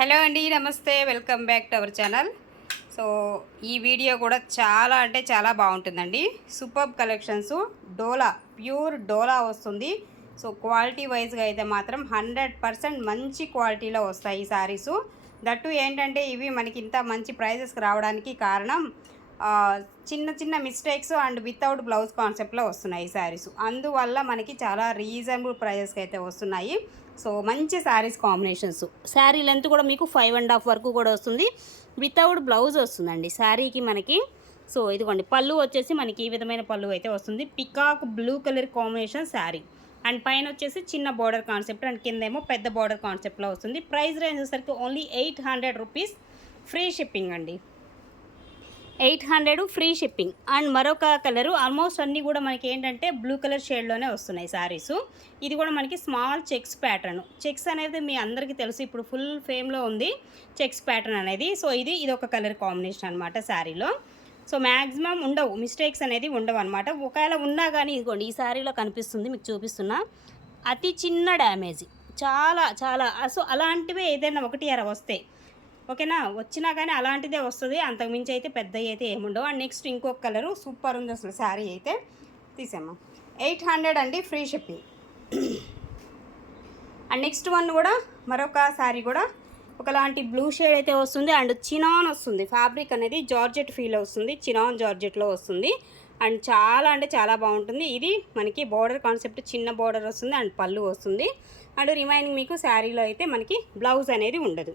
Hello అండి, నమస్తే. Welcome back to our channel. So ఈ వీడియో కూడా చాలా అంటే చాలా బాగుంటుందండి. సూపర్బ్ కలెక్షన్స్, డోలా, ప్యూర్ డోలా వస్తుంది. సో క్వాలిటీ వైజ్గా అయితే మాత్రం 100% మంచి క్వాలిటీలో వస్తాయి ఈ శారీసు. దట్టు ఏంటంటే ఇవి మనకి ఇంత మంచి ప్రైజెస్కి రావడానికి కారణం చిన్న చిన్న మిస్టేక్స్ అండ్ వితౌట్ బ్లౌజ్ కాన్సెప్ట్లో వస్తున్నాయి ఈ శారీస్. అందువల్ల మనకి చాలా రీజనబుల్ ప్రైజెస్కి అయితే వస్తున్నాయి. సో మంచి శారీస్ కాంబినేషన్స్. శారీ లెంత్ కూడా మీకు 5.5 వరకు కూడా వస్తుంది. వితౌట్ బ్లౌజ్ వస్తుందండి శారీకి మనకి. సో ఇదిగోండి, పళ్ళు వచ్చేసి మనకి ఈ విధమైన పళ్ళు అయితే వస్తుంది. Peacock blue colour combination sari and పైన వచ్చేసి చిన్న బార్డర్ కాన్సెప్ట్ అండ్ కిందేమో పెద్ద బార్డర్ కాన్సెప్ట్లో వస్తుంది. ప్రైస్ రేంజ్ వచ్చేసరికి ఓన్లీ 800 రూపీస్, ఫ్రీ షిప్పింగ్ అండి. 800 ఫ్రీ షిప్పింగ్. అండ్ మరొక కలరు ఆల్మోస్ట్ అన్నీ కూడా మనకి ఏంటంటే బ్లూ కలర్ షేడ్లోనే వస్తున్నాయి శారీసు. ఇది కూడా మనకి స్మాల్ చెక్స్ ప్యాటర్న్. చెక్స్ అనేది మీ అందరికీ తెలుసు, ఇప్పుడు ఫుల్ ఫేమ్లో ఉంది చెక్స్ ప్యాటర్న్ అనేది. సో ఇది ఒక కలర్ కాంబినేషన్ అనమాట శారీలో. సో మ్యాక్సిమం ఉండవు, మిస్టేక్స్ అనేది ఉండవు అనమాట. ఒకవేళ ఉన్నా కానీ ఇదిగోండి ఈ శారీలో కనిపిస్తుంది, మీకు చూపిస్తున్నా. అతి చిన్న డ్యామేజ్, చాలా చాలా. సో అలాంటివే ఏదైనా ఒకటి అర వస్తాయి, ఓకేనా. వచ్చినా కానీ అలాంటిదే వస్తుంది, అంతకుమించి అయితే పెద్దవి అయితే ఏముండవు. అండ్ నెక్స్ట్ ఇంకొక కలరు సూపర్ ఉంది అసలు శారీ అయితే. తీసామా 800 అండి, free shipping. And next one కూడా మరొక శారీ కూడా ఒకలాంటి బ్లూ షేడ్ అయితే వస్తుంది. అండ్ చినాన్ వస్తుంది, ఫ్యాబ్రిక్ అనేది జార్జెట్ ఫీల్ వస్తుంది, చినాన్ జార్జెట్లో వస్తుంది. అండ్ చాలా అంటే చాలా బాగుంటుంది. ఇది మనకి బార్డర్ కాన్సెప్ట్, చిన్న బార్డర్ వస్తుంది అండ్ పళ్ళు వస్తుంది. అండ్ రిమైనింగ్ మీకు శారీలో అయితే మనకి బ్లౌజ్ అనేది ఉండదు,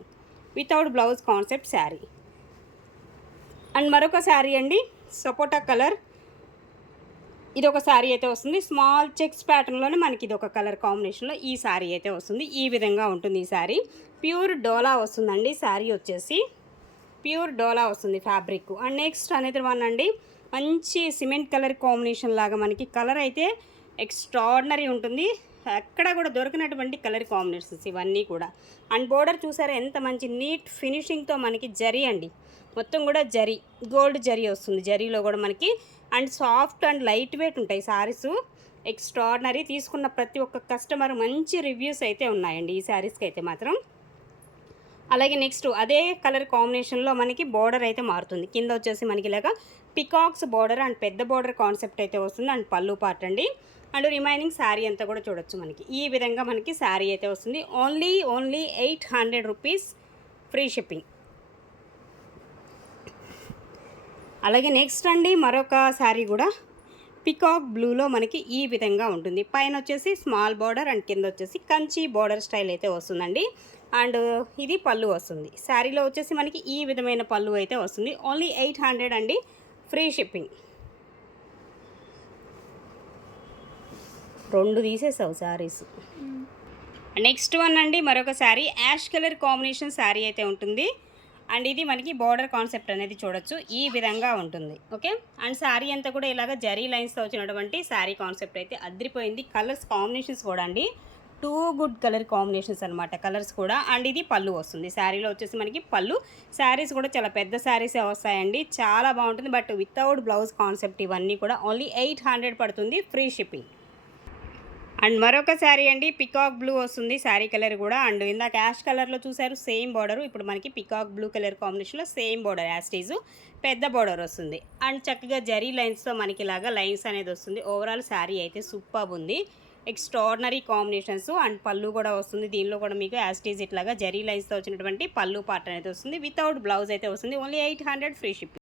without blouse concept sari. And మరొక శారీ అండి, సపోటా కలర్. ఇది ఒక శారీ అయితే వస్తుంది, స్మాల్ చెక్స్ ప్యాటర్న్లోనే మనకి ఇది ఒక కలర్ కాంబినేషన్లో ఈ శారీ అయితే వస్తుంది. ఈ విధంగా ఉంటుంది ఈ శారీ. ప్యూర్ డోలా వస్తుందండి శారీ వచ్చేసి, ప్యూర్ డోలా వస్తుంది ఫ్యాబ్రిక్. అండ్ నెక్స్ట్ అనేది వన్ అండి, మంచి సిమెంట్ కలర్ కాంబినేషన్ లాగా మనకి కలర్ అయితే ఎక్స్ట్రాడినరీ ఉంటుంది. ఎక్కడ కూడా దొరికినటువంటి కలర్ కాంబినేషన్స్ ఇవన్నీ కూడా. అండ్ బోర్డర్ చూసారా ఎంత మంచి నీట్ ఫినిషింగ్తో మనకి జరీ అండి, మొత్తం కూడా జరీ, గోల్డ్ జరీ వస్తుంది జరీలో కూడా మనకి. And soft and light weight ఉంటాయి శారీస్, ఎక్స్ట్రాడినరీ. తీసుకున్న ప్రతి ఒక్క కస్టమర్ మంచి రివ్యూస్ అయితే ఉన్నాయండి ఈ శారీస్కి అయితే మాత్రం. అలాగే నెక్స్ట్ అదే కలర్ కాంబినేషన్లో మనకి బార్డర్ అయితే మారుతుంది. కింద వచ్చేసి మనకి ఇలాగా పికాక్స్ బార్డర్ అండ్ పెద్ద బార్డర్ కాన్సెప్ట్ అయితే వస్తుంది. అండ్ పళ్ళు పార్ట్ అండి. అండ్ రిమైనింగ్ శారీ అంతా కూడా చూడొచ్చు మనకి ఈ విధంగా మనకి శారీ అయితే వస్తుంది. Only 800 rupees, free shipping. అలాగే నెక్స్ట్ అండి మరొక శారీ కూడా పికాక్ బ్లూలో మనకి ఈ విధంగా ఉంటుంది. పైన వచ్చేసి స్మాల్ బార్డర్ అండ్ కింద వచ్చేసి కంచి బార్డర్ స్టైల్ అయితే వస్తుందండి. అండ్ ఇది పళ్ళు వస్తుంది. శారీలో వచ్చేసి మనకి ఈ విధమైన పళ్ళు అయితే వస్తుంది. ఓన్లీ 800 అండి, ఫ్రీ షిప్పింగ్. 2 తీసేసావు శారీస్. నెక్స్ట్ వన్ అండి మరొక sari, ash colour combination sari అయితే ఉంటుంది. అండ్ ఇది మనకి బార్డర్ కాన్సెప్ట్ అనేది చూడొచ్చు, ఈ విధంగా ఉంటుంది, ఓకే. అండ్ శారీ అంతా కూడా ఇలాగ జరీ లైన్స్తో వచ్చినటువంటి శారీ కాన్సెప్ట్ అయితే అదిరిపోయింది. కలర్స్ కాంబినేషన్స్ కూడా అండి 2 గుడ్ కలర్ కాంబినేషన్స్ అనమాట, కలర్స్ కూడా. అండ్ ఇది పళ్ళు వస్తుంది. శారీలో వచ్చేసి మనకి పళ్ళు. శారీస్ కూడా చాలా పెద్ద శారీసే వస్తాయండి, చాలా బాగుంటుంది. బట్ వితౌట్ బ్లౌజ్ కాన్సెప్ట్ ఇవన్నీ కూడా. ఓన్లీ 800 పడుతుంది, ఫ్రీ షిప్పింగ్. అండ్ మరొక శారీ అండి, పికాక్ బ్లూ వస్తుంది శారీ కలర్ కూడా. అండ్ ఇందాక యాష్ కలర్లో చూసారు సేమ్ బార్డరు, ఇప్పుడు మనకి పికాక్ బ్లూ కలర్ కాంబినేషన్లో సేమ్ బార్డర్, యాస్టీజు పెద్ద బార్డర్ వస్తుంది. అండ్ చక్కగా జరీ లైన్స్తో మనకి ఇలాగా లైన్స్ అనేది వస్తుంది. ఓవరాల్ శారీ అయితే సూపర్ ఉంది, ఎక్స్ట్రాడినరీ కాంబినేషన్స్. అండ్ పళ్ళు కూడా వస్తుంది, దీనిలో కూడా మీకు యాస్టీజ్ ఇట్లాగా జరీ లైన్స్తో వచ్చినటువంటి పళ్ళు పార్ట్ అనేది వస్తుంది. వితౌట్ బ్లౌజ్ అయితే వస్తుంది. Only 800, free shipping.